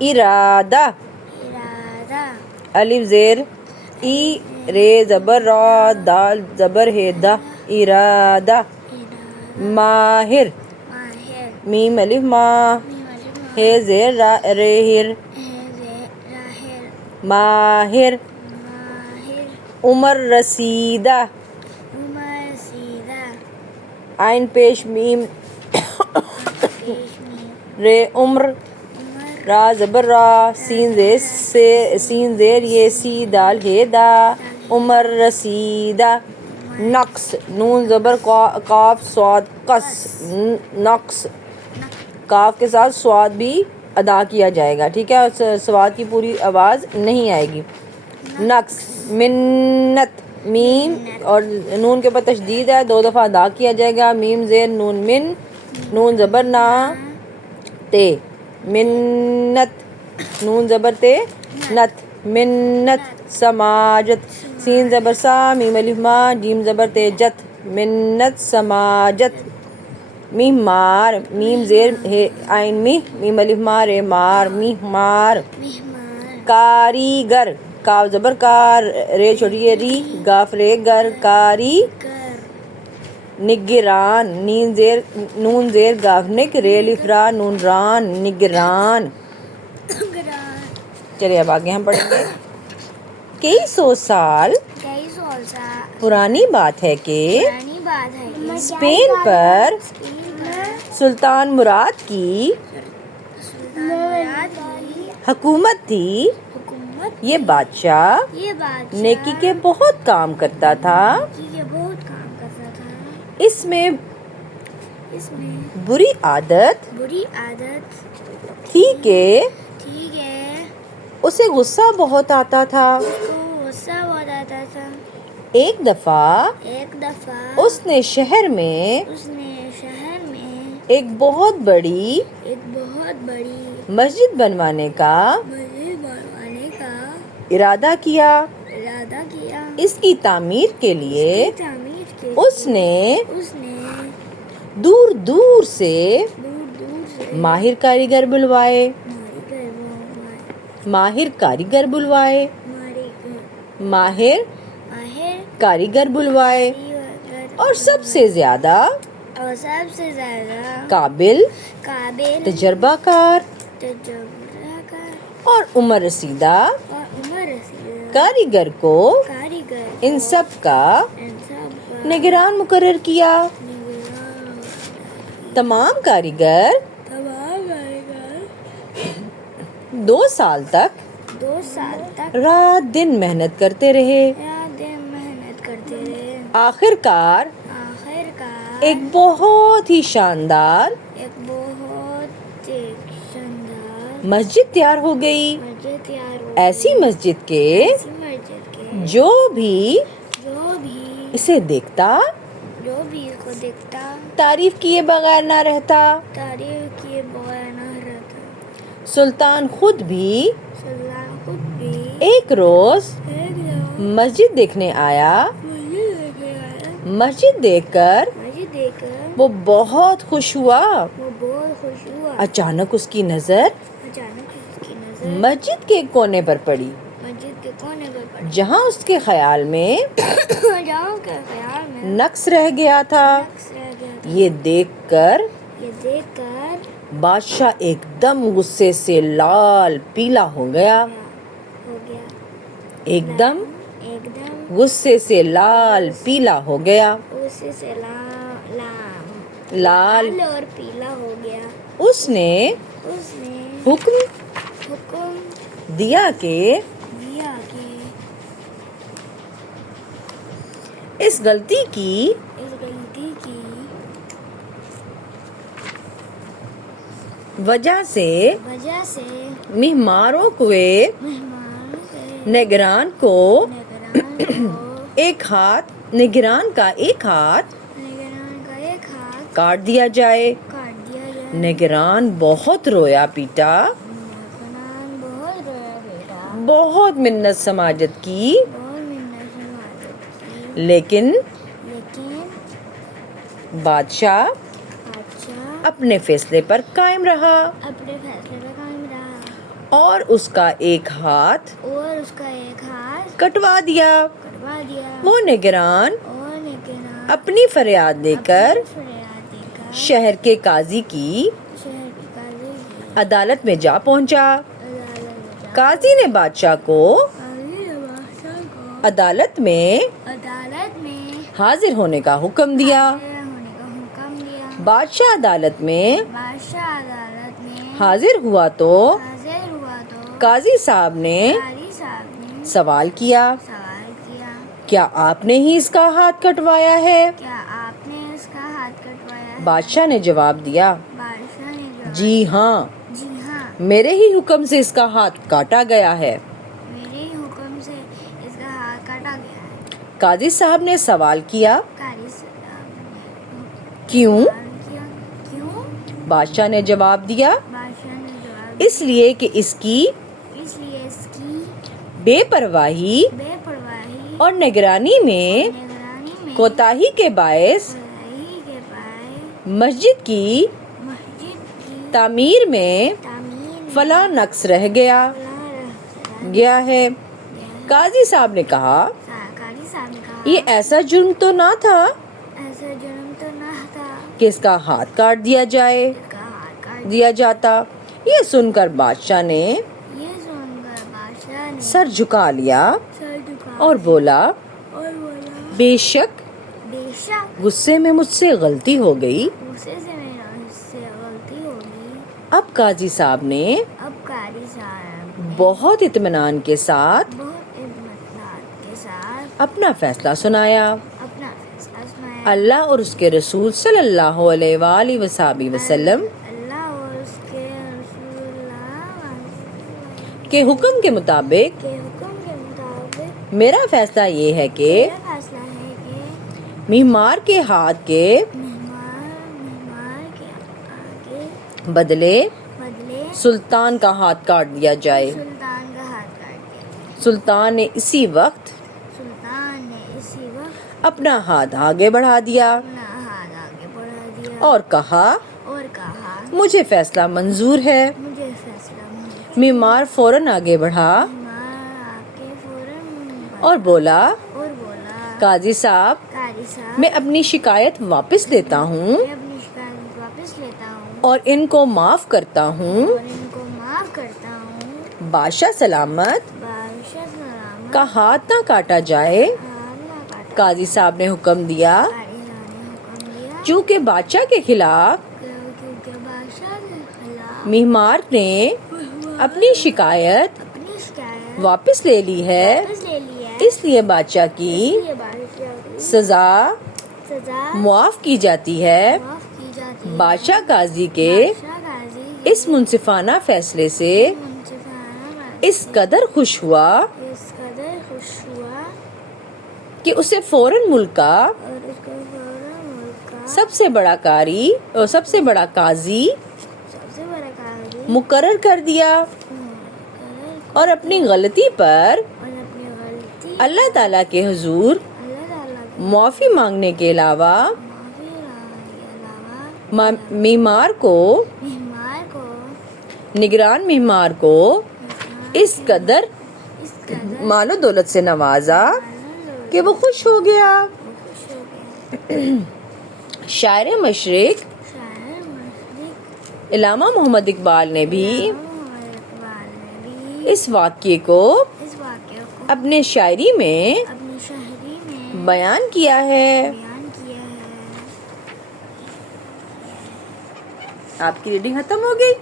ارادہ ارادہ الف زیر ای رے زبر را دال زبر ہے دا ارادہ ماہر ماہر میم الف ما ہے زیر را رے ہر راہر ماہر ماہر عمر رسیدہ عمر سیدہ عین پیش میم پیش میں رے عمر عمر را زبر را سین زیر یہ سی دال ہے دا عمر رسیدہ نقص نون زبر قاف صاد قص نقص کاف کے ساتھ سواد بھی ادا کیا جائے گا ٹھیک ہے سواد کی پوری آواز نہیں آئے گی نقص منت میم اور نون کے اوپر تشدید ہے 2 دفعہ ادا کیا جائے گا میم زیر نون من نون زبر نا تے منت نون زبر تے نت منت سماجت سین زبر سا میم الف ما جیم زبر تے جت منت سماجت میم مار میم زیر ہے عین میم الف ما رے مار مار مہمان کاریگر کاف زبر کار رے چھوٹی ہے ری گاف رے گر کاری گر نگران نون زیر گاف نک رے الف را نون ران نگران گران چلیے اب آگے ہم پڑھیں گے کئی سو سال کئی سال پرانی بات ہے کہ پرانی بات ہے کہ اسپین پر اسپین پر سلطان مراد کی سلطان مراد کی حکومت تھی حکومت یہ بادشاہ یہ بادشاہ نیکی کے بہت کام کرتا تھا یہ بہت کام کرتا تھا اس میں اس میں بری عادت بری عادت تھی کہ ٹھیک ہے اسے غصہ بہت آتا تھا اس کو غصہ بہت آتا تھا ایک دفعہ ایک دفعہ اس نے شہر میں اس نے شہر میں ایک بہت بڑی بڑی مسجد بنوانے کا مسجد بنوانے کا ارادہ کیا ارادہ کیا اس کی تعمیر کے لیے تعمیر کے اس نے اس نے دور دور سے دور سے ماہر کاریگر بلوائے ماہر کاریگر بلوائے ماہر کاریگر بلوائے اور سب سے زیادہ قابل تجربہ کار اور عمر رسیدہ کاریگر کو ان سب کا نگران مقرر کیا تمام کاریگر 2 سال تک رات دن محنت کرتے رہے آخر کار ایک بہت ہی شاندار مسجد تیار ہو گئی ایسی مسجد کے جو بھی اسے دیکھتا تعریف کیے بغیر نہ رہتا سلطان خود بھی ایک روز مسجد دیکھنے آیا مسجد دیکھ کر وہ بہت خوش ہوا اچانک اس کی نظر مسجد کے کونے پر پڑی جہاں اس کے خیال میں نقص رہ گیا تھا یہ دیکھ کر بادشاہ ایک دم غصے سے لال پیلا ہو گیا ایک دم غصے سے لال پیلا ہو گیا لال اور پیلا ہو گیا اس نے حکم دیا کہ اس غلطی کی وجہ سے مہمانوں کو نگران کا ایک ہاتھ کاٹ دیا جائے نگران بہت رویا پیٹا بہت منت سماجت کی لیکن بادشاہ اپنے فیصلے پر قائم رہا اور اس کا ایک ہاتھ اور اس کا ایک ہاتھ کٹوا دیا۔ کٹوا دیا۔ وہ نگران اور نگران اپنی فریاد لے کر فریاد دے کر شہر کے قاضی کی شہر کی قاضی کی عدالت میں جا پہنچا۔ عدالت میں جا قاضی نے بادشاہ کو قاضی نے بادشاہ کو عدالت میں عدالت میں حاضر ہونے کا حکم دیا۔ حاضر ہونے کا حکم دیا۔ بادشاہ عدالت میں بادشاہ عدالت میں حاضر ہوا تو حاضر ہوا تو قاضی صاحب نے قاضی صاحب نے سوال کیا، سوال کیا، کیا آپ نے ہی اس کا ہاتھ کٹوایا ہے؟ کیا آپ نے اس کا ہاتھ کٹوایا ہے؟ بادشاہ نے جواب دیا، بادشاہ نے جواب جی ہاں، جی ہاں، میرے ہی حکم سے اس کا ہاتھ کاٹا گیا ہے۔ میرے ہی حکم سے اس کا ہاتھ کاٹا گیا ہے۔ قاضی صاحب نے سوال کیا، قاضی صاحب نے کیوں؟ سوال کیا، کیوں؟ بادشاہ نے جواب دیا، بادشاہ نے جواب اس لیے کہ اس کی اس لیے اس کی بے پرواہی بے پرواہی اور نگرانی میں نگرانی میں کوتاہی کے باعث کوتاہی کے باعث مسجد کی مسجد کی تعمیر میں تعمیر میں فلاں نقص رہ گیا ہے۔ قاضی صاحب نے کہا، قاضی صاحب نے کہا، یہ ایسا جرم تو نہ تھا ایسا جرم تو نہ تھا کہ اس کا ہاتھ کاٹ دیا جائے اس کا ہاتھ کاٹ دیا جاتا۔ یہ سن کر بادشاہ نے یہ سن کر بادشاہ نے سر جھکا لیا سر جھکا اور بولا، اور بولا، بے شک بے شک غصے میں مجھ سے غلطی ہو گئی۔ غصے سے غلطی ہوگی۔ اب قاضی صاحب نے اب قاضی صاحب نے بہت اطمینان کے ساتھ بہت اطمینان کے ساتھ اپنا فیصلہ سنایا۔ اپنا فیصلہ سنایا۔ اللہ اور اس کے رسول صلی اللہ علیہ وآلہ وسلم اللہ اور اس کے رسول اللہ کے حکم کے مطابق کے حکم کے مطابق میرا فیصلہ یہ ہے کہ میرا فیصلہ ہے کہ مہمار کے ہاتھ کے مہمان کے آگے بدلے بدلے سلطان کا ہاتھ کاٹ دیا جائے۔ سلطان کا ہاتھ کاٹ دیا۔ سلطان نے اسی وقت اپنا ہاتھ آگے بڑھا دیا اپنا ہاتھ آگے بڑھا دیا اور کہا، اور کہا، مجھے فیصلہ منظور ہے۔ مجھے فیصلہ مہمار فوراً آگے بڑھا آگے فوراً اور بولا، اور بولا، قاضی صاحب، قاضی صاحب، میں اپنی شکایت واپس لیتا ہوں میں اپنی شکایت واپس لیتا ہوں اور ان کو معاف کرتا ہوں۔ اور ان کو معاف کرتا ہوں۔ بادشاہ سلامت بادشاہ سلامت کا ہاتھ نہ کاٹا جائے۔ ہاتھ نہ کاٹا۔ قاضی صاحب نے حکم دیا، قاضی صاحب نے حکم دیا، چونکہ بادشاہ کے خلاف کیونکہ بادشاہ کے خلاف مہمار نے اپنی شکایت اپنی شکایت واپس لے لی ہے، واپس لے لی ہے، اس لیے بادشاہ کی اس لیے بادشاہ کی سزا سزا معاف کی جاتی ہے۔ معاف کی جاتی ہے۔ بادشاہ قاضی کے بادشاہ قاضی کے اس منصفانہ فیصلے سے منصفانہ اس قدر خوش ہوا اس قدر خوش ہوا کہ اسے فوراً ملک کا اور اس کو فوراً ملک کا سب سے بڑا قاری اور سب سے بڑا قاضی سب سے بڑا قاضی مقرر کر دیا اور اپنی غلطی پر اور اپنی غلطی اللہ تعالیٰ کے حضور اللہ تعالیٰ کی معافی مانگنے کے علاوہ معافی کے علاوہ مہمار کو مہمان کو نگران مہمار کو اس قدر اس قدر مال و دولت سے نوازا کہ وہ خوش ہو گیا۔ خوش ہو گیا۔ شاعر مشرق شاعر مشرق علامہ محمد اقبال نے بھی محمد اقبال نے بھی اس واقعے کو اس واقعے کو اپنے شاعری میں اپنی شاعری میں بیان کیا ہے۔ بیان کیا ہے۔ آپ کی ریڈنگ ختم ہو گئی؟